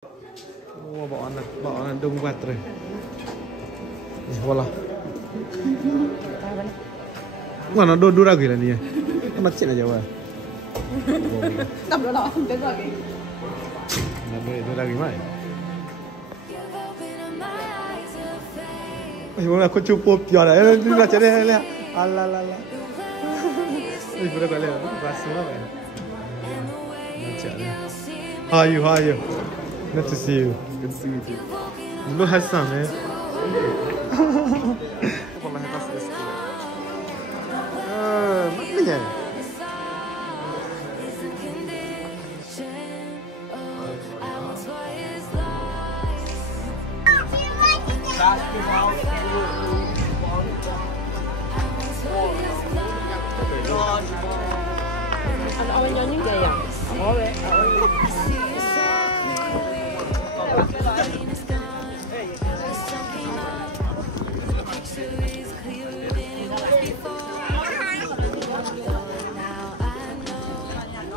Wah, bawa anak dong baterai. Wala. Mana dua lagi lah ni ya. Macet aja wah. Tập đó đó không tới rồi. Dua lagi mai. Wala aku cukup ya lah. Ini baca deh lah. Allah Allah. Ini berapa kali lah? Rasa apa ya? Macet lah. How are you? Good to see you. Good to see you too. Lu Hassan ya. Wallahi pas reski. Mana ya? Anh cho những gì à?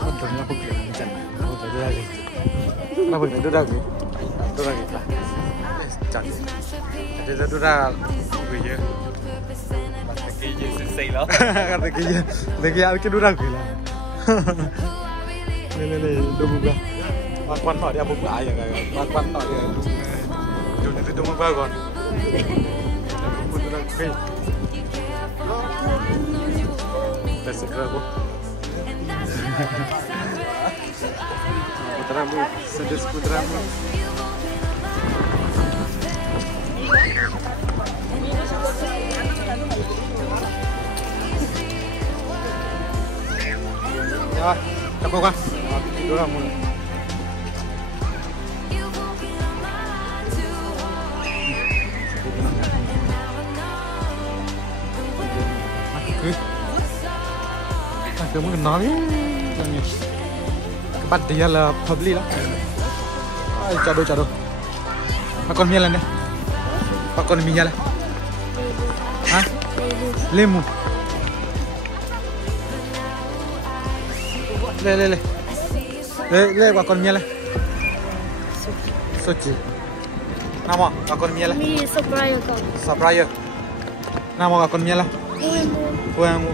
Untungnya aku kira macam aku tadi lagi. Kenapa itu lagi? Itu lagi lah. Cantik. Jadi itu dah gue. Kata kerja selesai lah. Kata kerja. Lagi aku kira dah gue lah. Lele, dah buka. Akuan tak dia buka ayah kan. Akuan tak dia. Jom itu buka kan. Aku dah gue. Tersegar aku. Putramu, sedes putramu. Ya, tak apa. Tidur kamu. Kamu kenal ya? Kepat dia lah, public lah. Cado. Pakon mie lah ni. Pakon mie lah. Hah? Lemu. Le pakon mie lah. Sochi. Nama pakon mie lah. Mi supplier kau. Supplier. Nama pakon mie lah. Kuemu.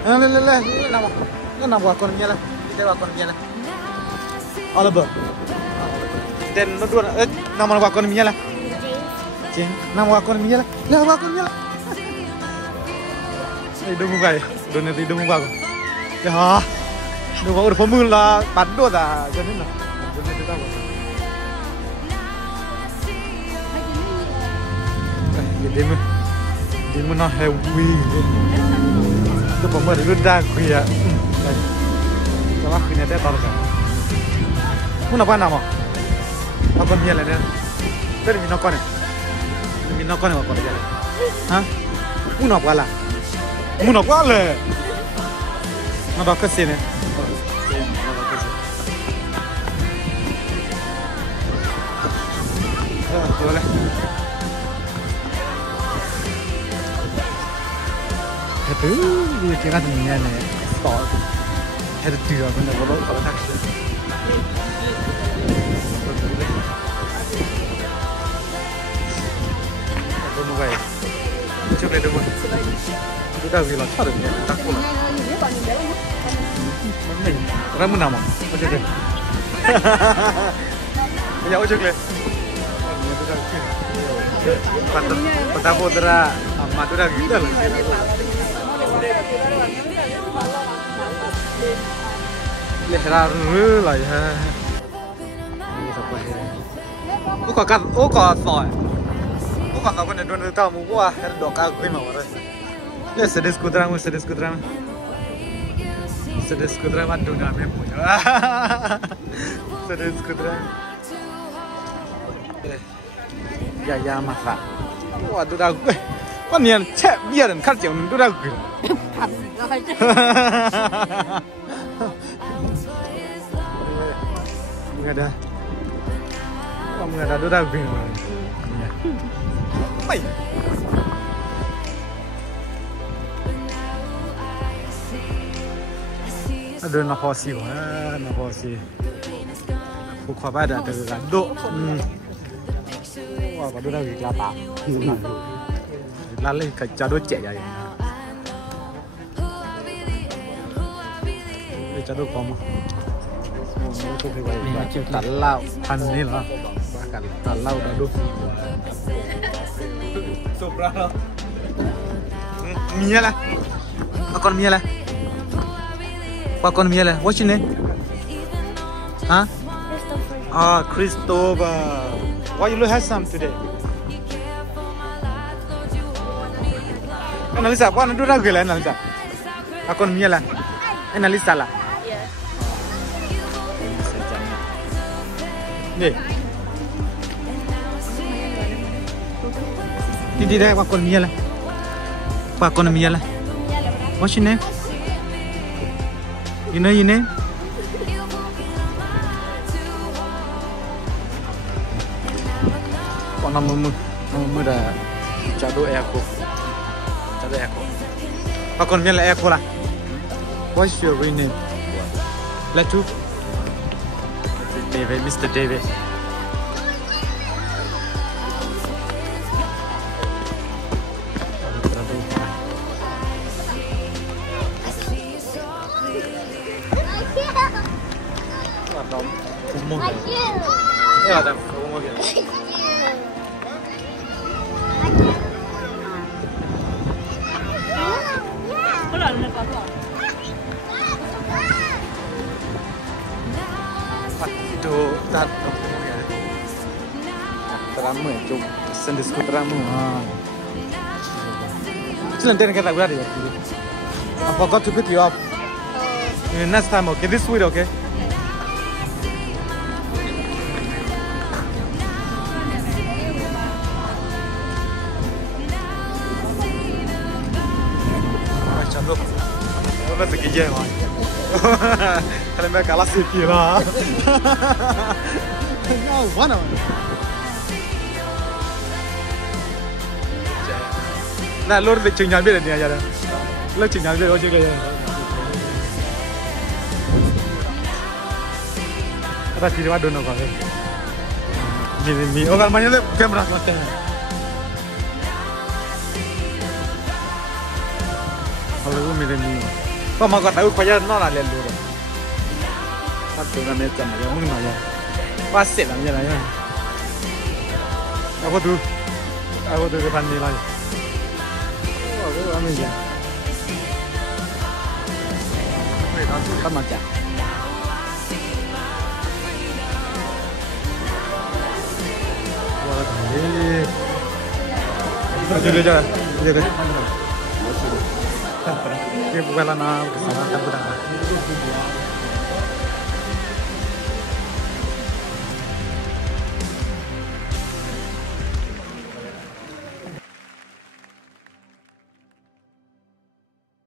Le nama pakon mie lah. Kita pakon mie lah. All about. Dan dua nama pakon mie lah. Cing, nama pakon mie lah. Lah pakon mie lah. Hidup muka ya, donet hidup muka aku. Ya, udah pemula, padu dah, jadi nak, donet itu apa? Dia mana heavy, itu pemula itu dah kuya. Sama kuya dia tahu kan? Mana apa nama? Apa dia lah ni? Dari minokon apa dia? Hah? Mana apa lah? Muna apa le? Nada ke sini. Boleh. Itu dia kira dunia ni. Start. Ada dua benda kalau taksi. Aku mau gaya. Cuba dulu. Sudah bilang ada ni tak pula. Mana? Ramu nama? Macam tu. Ya, macam tu. Patah putra amat sudah kita lah. Lehrar lah ya. Kau soi. Kau kan ada dua tamu gua, ada dua kaki mau orang. Ya sedes kudramu. Sedes kudramu aduh nama punya. Sedes kudramu. Ya masa. Wah tu dah gue. Kau ni cek biar dan kerja tu dah gue. Mengada. Kau mengada tu dah gue. Baik. Aduh, nak hosi wah, nak hosi. Buku apa ada kan? Do. Wah, kau dah kelapa. Lalu kerja do cek ya. Kerja do kamu. Talau pan ni lah. Bahkan talau dah do. Sobra. Mia lah. Akon Mia lah. Pakon Mia lah. What's your name? Huh? Ah, Christopher. Why you look handsome today? Analisa, apa anda dua gila analisa? Akon Mia lah. Analisa lah. Ni. Tidak ada pakon Mia lah. Pakon Mia lah. What's your name? You know your name? Kok nama dah jatuh aku. Pakon Mia lah aku lah. What's your real name? Latu? David, Mr. David. Ya, dah. Aduh, tak. Terama tu, sendiri terama. Jangan terus kata berada ya. I forgot to pick you up. Next time, okay? This week, okay? Masih kerja mah. Kalau mereka kalah sikit lah. Oh, mana? Nah, lor de cinggal beda ni aja dah. Lor cinggal beda ojo kaya. Ada cerita dono kau. Ni, orang mana tu kamera macam ni. Kalau ni ni. Kau mau kata aku payah nol ada dulu. Satu kan macam ni, mungkin aja. Pasti lah macam ni. Aku tu depan ni lagi. Oh, aku ambil je. Wei, tu kan macam. Wah, ni. Jadi. Ini bukan lana kesalahan budak.